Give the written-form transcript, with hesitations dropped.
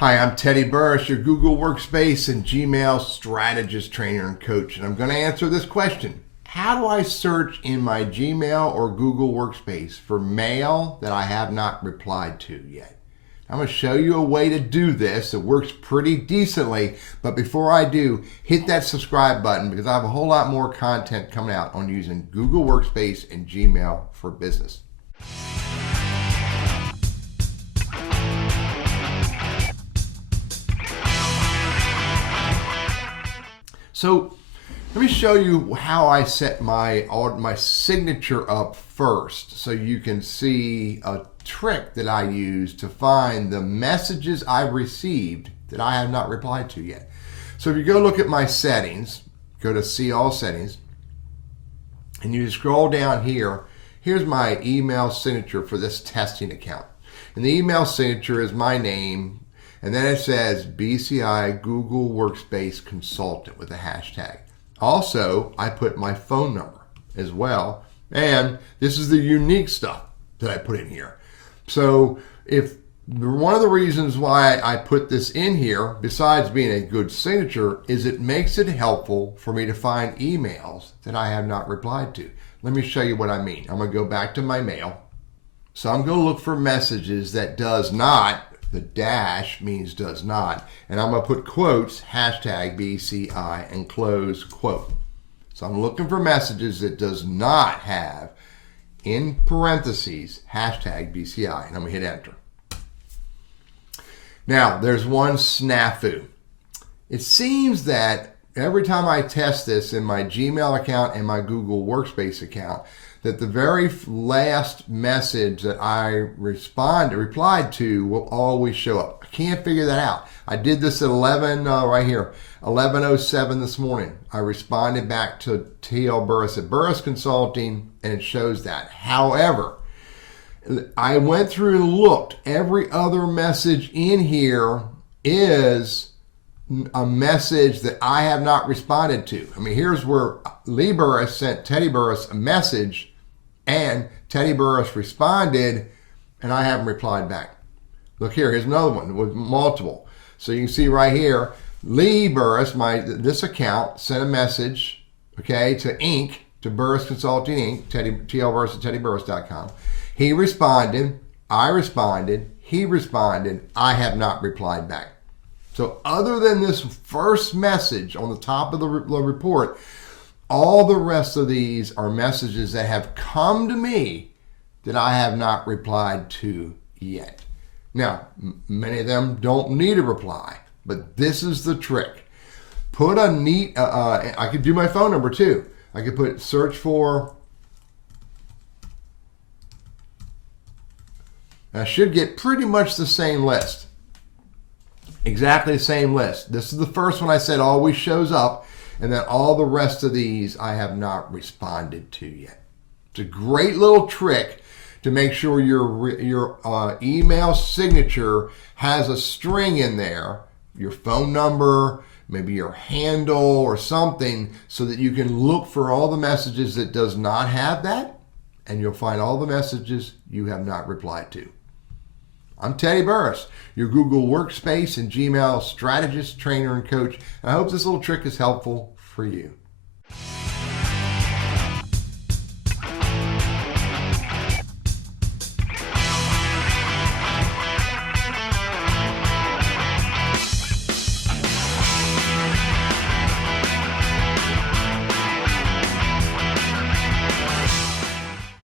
Hi, I'm Teddy Burris, your Google Workspace and Gmail strategist, trainer, and coach. And I'm going to answer this question. How do I search in my Gmail or Google Workspace for mail that I have not replied to yet? I'm going to show you a way to do this. It works pretty decently. But before I do, hit that subscribe button because I have a whole lot more content coming out on using Google Workspace and Gmail for business. So let me show you how I set my signature up first so you can see a trick that I use to find the messages I've received that I have not replied to yet. So if you go look at my settings, go to see all settings, and you scroll down here, here's my email signature for this testing account. And the email signature is my name, and then it says BCI Google Workspace Consultant with a hashtag. Also, I put my phone number as well. And this is the unique stuff that I put in here. So if one of the reasons why I put this in here, besides being a good signature, is it makes it helpful for me to find emails that I have not replied to. Let me show you what I mean. I'm going to go back to my mail. So I'm going to look for messages that does not. The dash means does not. And I'm going to put quotes, hashtag BCI, and close quote. So I'm looking for messages that does not have, in parentheses, hashtag BCI. And I'm going to hit enter. Now, there's one snafu. It seems that every time I test this in my Gmail account and my Google Workspace account, that the very last message that I replied to will always show up. I can't figure that out. I did this at 11:07 this morning. I responded back to TL Burris at Burris Consulting, and it shows that. However, I went through and looked. Every other message in here is a message that I have not responded to. I mean, here's where Lee Burris sent Teddy Burris a message, and Teddy Burris responded, and I haven't replied back. Look here, here's another one with multiple. So you can see right here, Lee Burris, this account, sent a message, okay, to Inc., to Burris Consulting Inc., TL Burris at teddyburris.com. He responded, I responded, he responded, I have not replied back. So other than this first message on the top of the report, all the rest of these are messages that have come to me that I have not replied to yet. Now, many of them don't need a reply, but this is the trick. Put a neat, I could do my phone number too. I could put search for, I should get pretty much the same list. Exactly the same list. This is the first one I said always shows up, and then all the rest of these I have not responded to yet. It's a great little trick to make sure your email signature has a string in there, your phone number, maybe your handle or something, so that you can look for all the messages that does not have that, and you'll find all the messages you have not replied to. I'm Teddy Burris, your Google Workspace and Gmail strategist, trainer, and coach. And I hope this little trick is helpful for you.